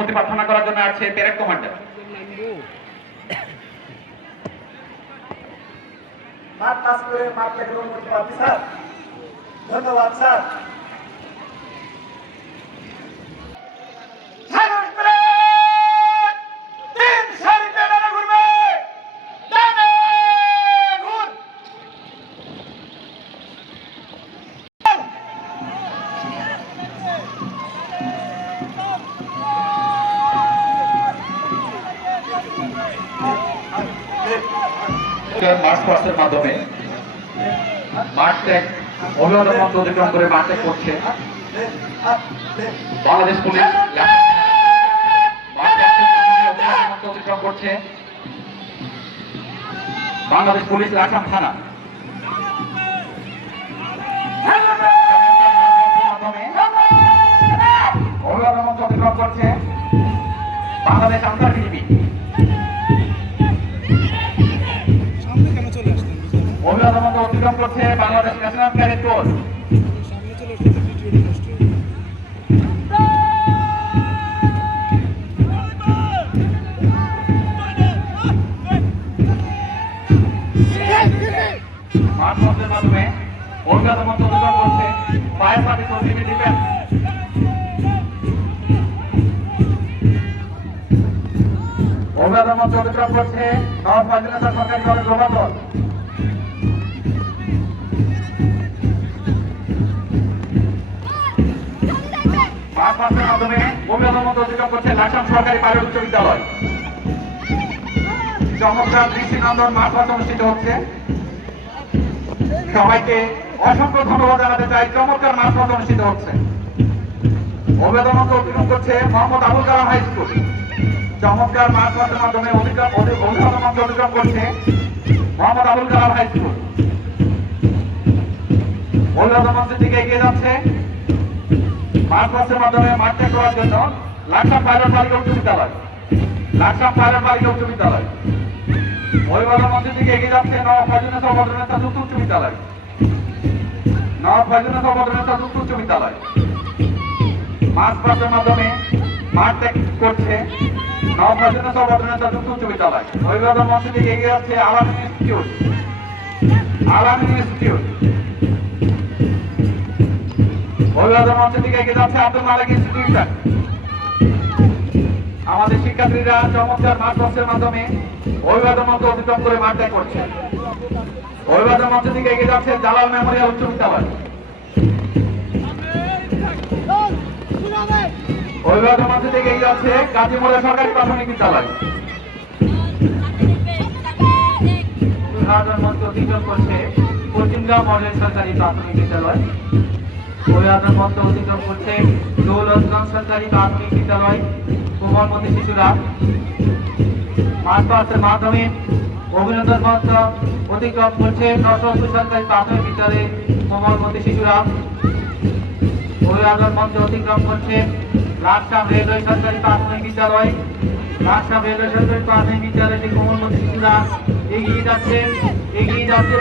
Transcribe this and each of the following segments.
অনুমতি প্রার্থনা করার জন্য আছে প্যারেড কমান্ডার। মাঠ পাস করে মাঠ থেকে অনুমতি পাচ্ছি স্যার, ধন্যবাদ স্যার। মার্চ পাসের মাধ্যমে মাঠ ত্যাগ অভিবাদন মঞ্চ অতিক্রম করে মাঠ ত্যাগ করছে বাংলাদেশ পুলিশ। মাঠ ত্যাগ অভিবাদন মঞ্চ অতিক্রম করছে বাংলাদেশ পুলিশ লাকসাম থানা। অভিবাদন মঞ্চ অতিক্রম করছে বাংলাদেশ আনসার বিজিবি। অভিবাদন মঞ্চ অতিক্রম করছে বাংলাদেশ ন্যাশনাল ক্যাডেট কোর। মাঠ মঞ্চের মাধ্যমে অভিবাদন মঞ্চ অতিক্রম করছে ফায়ার সার্ভিস ও সিভিল ডিফেন্স। অভিবাদন মঞ্চ অতিক্রম করছে নওয়াজ ফাজিল সরকারি কলেজ রোবাতল। মাঠ পাসের মাধ্যমে অভিবাদন মঞ্চ অতিক্রম করছে লাকসাম সরকারি পাইলট উচ্চ বিদ্যালয়। চমৎকার দৃষ্টিনন্দন মাঠ পাস অনুষ্ঠিত হচ্ছে। সবাইকে অসংখ্য ধন্যবাদ জানাতে চাই। চমৎকার মাঠ পাস অনুষ্ঠিত হচ্ছে। অভিবাদন মঞ্চ অতিক্রম করছে মোহাম্মদ আবুল কালাম হাই স্কুল। চমৎকার মাঠ পাসের মাধ্যমে অভিবাদন মঞ্চ অতিক্রম করছে মোহাম্মদ আবুল কালাম হাই স্কুল। অভিবাদন মঞ্চের দিকে এগিয়ে যাচ্ছে মাঠ পাসের মাধ্যমে মাঠ ত্যাগ করার জন্য লাকসাম পাইলট বালিকা উচ্চ বিদ্যালয়। লাকসাম পাইলট বালিকা উচ্চ বিদ্যালয়। অভিবাদন মঞ্চের দিকে এগিয়ে যাচ্ছে নওয়াব ফয়জুন্নেসা বদরুন্নেসা যুক্ত উচ্চ বিদ্যালয়। নওয়াব ফয়জুন্নেসা বদরুন্নেসা যুক্ত উচ্চ বিদ্যালয়। মাঠ পাসের মাধ্যমে মাঠ ত্যাগ করছে নওয়াব ফয়জুন্নেসা বদরুন্নেসা যুক্ত উচ্চ বিদ্যালয়। অভিবাদন মঞ্চের দিকে এগিয়ে যাচ্ছে আলামিন ইনস্টিটিউট। আলামিন ইনস্টিটিউট। অভিবাদন মঞ্চের দিকে এগিয়ে যাচ্ছে আব্দুল মালিক ইনস্টিটিউশন। আমাদের শিক্ষার্থীরা চমৎকার মাঠ পাসের মাধ্যমে অভিবাদন মঞ্চ অতিক্রম করে মাঠ ত্যাগ করছে। অভিবাদন মঞ্চের দিকে এগিয়ে যাচ্ছে জালাল মেমোরিয়াল উচ্চ বিদ্যালয়। অভিবাদন মঞ্চের দিকে এগিয়ে যাচ্ছে কাজী মোল্লা সরকারি প্রাথমিক বিদ্যালয়। অভিবাদন মঞ্চ অতিক্রম করছে পশ্চিমগাঁও মডেল সরকারি প্রাথমিক বিদ্যালয়। অভিবাদন মঞ্চ অতিক্রম করছে দৌলতগঞ্জ সরকারি প্রাথমিক বিদ্যালয় কোমলমতি শিশুরা। মাঠ পাসের মাধ্যমে অভিনন্দন মঞ্চ অতিক্রম করছে নরসিংদী সরকারি প্রাথমিক বিদ্যালয়ে কোমলমতি শিশুরা। অভিবাদন মঞ্চ অতিক্রম করছে লাকসাম রেলওয়ে সরকারি প্রাথমিক বিদ্যালয়। লাকসাম রেলওয়ে সরকারি প্রাথমিক বিদ্যালয়টি কোমলমতি শিশুরা এগিয়ে যাচ্ছে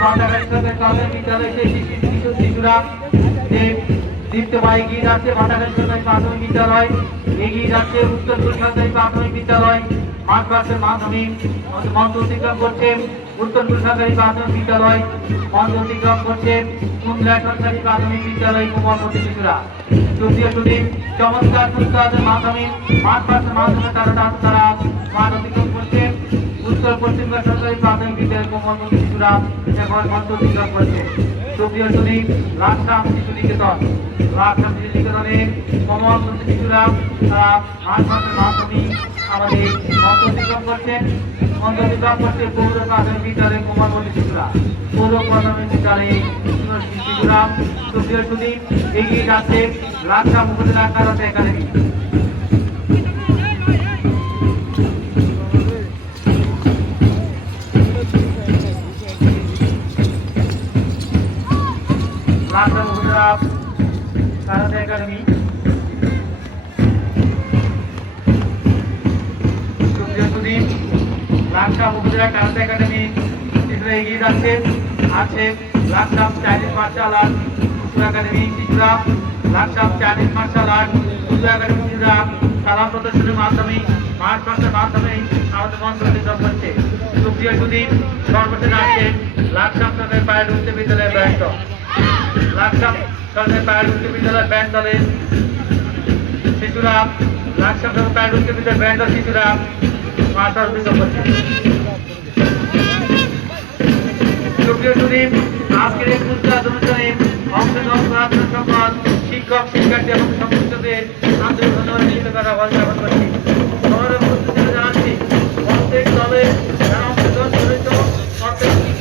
বাটাঘাট সরকারি প্রাথমিক বিদ্যালয় সেই শিশুরা দীপ্তমা এগিয়ে যাচ্ছে বাটাঘাট সরকারি প্রাথমিক বিদ্যালয়। এগিয়ে যাচ্ছে উত্তরপুর সরকারি প্রাথমিক বিদ্যালয়। মাঠ পাসের মাধ্যমে মঞ্চ অতিক্রম করছে উত্তরপুর সরকারি প্রাথমিক বিদ্যালয়। মঞ্চ অতিক্রম করছে কুন্দ্রা সরকারি প্রাথমিক বিদ্যালয় কোমলমতি শিশুরা। তৃতীয় শুধু চমৎকার সুস্বাদের মাধ্যমে মাঠ পাসের মাধ্যমে তারা মাঠ অতিক্রম করছে উত্তর পশ্চিমবঙ্গ সরকারি প্রাথমিক বিদ্যালয় কোমলমতি শিশুরা এখন মঞ্চ অতিক্রম করছে। তৃতীয় শুধু লাকসাম শিশু নিকেতন। লাকসাম শিশু নিকেতনের কোমলমতি শিশুরা তারা মাঠ পাসের মাধ্যমে আমাদের মঞ্চ অতিক্রম করছেন। মঞ্চ অতিক্রম করছে পৌর প্রাথমিক বিদ্যালয় কোমলমতি শিশুরা। পৌর প্রাথমিক বিদ্যালয়ে শিশুরা। তৃতীয় শুধু এগিয়ে যাচ্ছে লাকসাম উপজেলা কারাতে একাডেমি। লাকসাম উপজেলা কারাতে একাডেমি। লাকসাম উপজেলা কারাতে একাডেমি শিশুরা এগিয়ে যাচ্ছে আছে Laksam Chinese martial art academy শিশুরা। Laksam Chinese martial art academy শিশুরা সালাম প্রদর্শনের মাধ্যমে মাঠ পাশের মাধ্যমে আমাদের মন্ত্র চিত্র করছে। সুপ্রিয় সুদীপ সর্বশেষ আসছে লাকসাম সরকারি প্রাইভেট উচ্চ বিদ্যালয়ের ব্যান্ড দল। লাকসাম সরকারি প্রাইভেট উচ্চ বিদ্যালয়ের ব্যান্ড দলের শিশুরা লাকসাম সরকারি প্রাইভেট উচ্চ বিদ্যালয়ের ব্যান্ড দল শিশুরা মাঠ সর্বচিত্র করছে। সুপ্রিয় সুদীপ আজকের এই পুরস্কার অনুষ্ঠানে অংশগ্রহণ করার জন্য সকল শিক্ষক শিক্ষার্থী এবং সংশ্লিষ্টদের আন্তরিক ধন্যবাদ জ্ঞাপন করছি। সবার উপস্থিত জানাচ্ছি প্রত্যেক দলে যারা অংশগ্রহণ করেছে প্রত্যেক